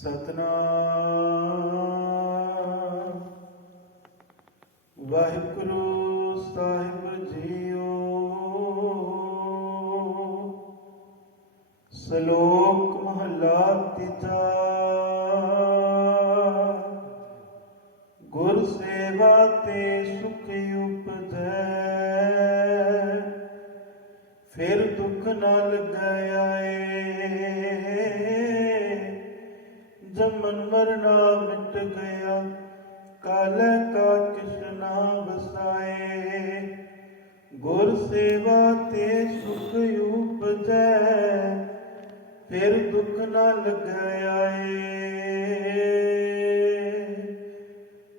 ਸਤਨਾਮ। ਵਾਹਿਗੁਰੂ ਸਾਹਿਬ JIO. ਸ਼ਲੋਕ ਮਹਲਾ ਤੀਜਾ। ਗੁਰ ਸੇਵਾ ਤੇ ਸੁਖ ਉਪਜੈ। ਫਿਰ ਦੁੱਖ ਨਾ ਏ ਜਮਨ ਮਰਨਾ ਮਿਟ ਗਿਆ ਕਾਲੇ ਕਾ ਕਿਸ਼ਨਾ ਵਸਾਏ। ਗੁਰ ਸੇਵਾ ਤੇ ਸੁਖ ਉਪਜੈ, ਫਿਰ ਦੁੱਖ ਨਾ ਲਗਾਏ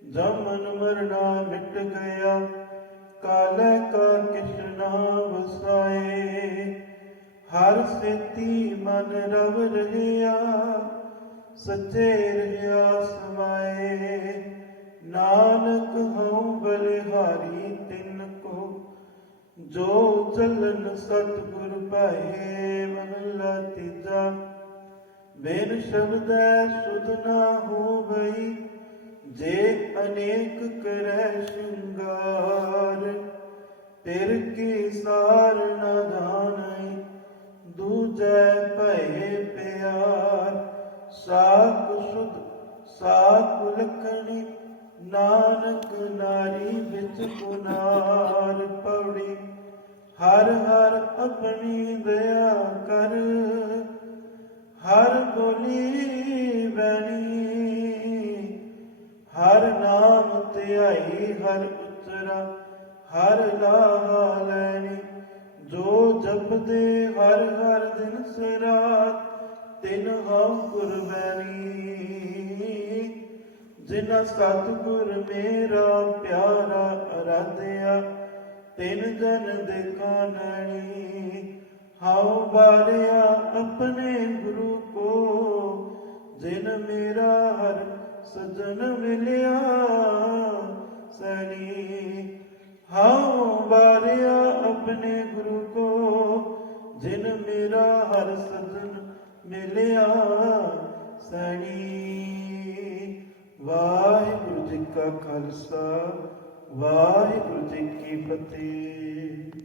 ਜਮਨ ਮਰਨਾ ਮਿਟ ਗਿਆ ਕਾਲੇ ਕਾ ਕਿਸ਼ਨਾ ਵਸਾਏ। ਹਰ ਸੇਤੀ ਮਨ ਰਵ ਰਹਿਆ ਸੱਚੇ ਰਹਿਆ ਸਮਾਏ ਨਾਨਕ ਹਉ ਬਲਿਹਾਰੀ ਤਿਨ ਕੋ, ਜੋ ਚਲਨ ਸਤਿਗੁਰ ਪਾਏ ਮਹਲਾ ਤੀਜਾ ਬਿਨ ਸ਼ਬਦੈ ਸੁਧ ਨਾ ਹੋਵਈ ਜੇ ਅਨੇਕ ਕਰੈ ਸ਼ਿੰਗਾਰ ਫਿਰ ਕੀ ਸਾਰਨਾ ਸਾਖ ਸੁਧ ਸਾਖ ਲਖਣੀ ਨਾਨਕ ਨਾਰੀ ਵਿੱਚ ਗੁਨਾਰ ਪੌੜੀ। ਹਰ ਹਰ ਆਪਣੀ ਦਇਆ ਕਰ, ਹਰ ਬੋਲੀ ਬਣੀ। ਹਰ ਨਾਮ ਧਿਆਈ, ਹਰ ਉਚਰਾ, ਹਰ ਲਾਹਾ ਲੈਣੀ। ਜੋ ਜਪਦੇ ਹਰ ਹਰ ਤਿਨ ਹਉ ਕੁਰਬਾਨੀ ਜਿਨ ਸਤਿਗੁਰ ਮੇਰਾ ਪਿਆਰਾ ਅਰਾਧਿਆ, ਤਿਨ ਜਨ ਦੇ ਦੇਖਾਨਣੀ ਹਉ ਬਾਰਿਆ ਆਪਣੇ ਗੁਰੂ ਕੋ, ਜਿਨ ਮੇਰਾ ਹਰ ਸਜਨ ਮਿਲਿਆ ਸਣੀ। ਹਉ ਬਾਰਿਆ ਆਪਣੇ ਗੁਰੂ ਕੋ, ਜਿਨ ਮੇਰਾ ਹਰ ਸਜਨ ਮਿਲਿਆ ਸਣੀ। ਵਾਹਿਗੁਰੂ ਜੀ ਕਾ ਖਾਲਸਾ ਵਾਹਿਗੁਰੂ ਜੀ ਕੀ ਫਤਿਹ।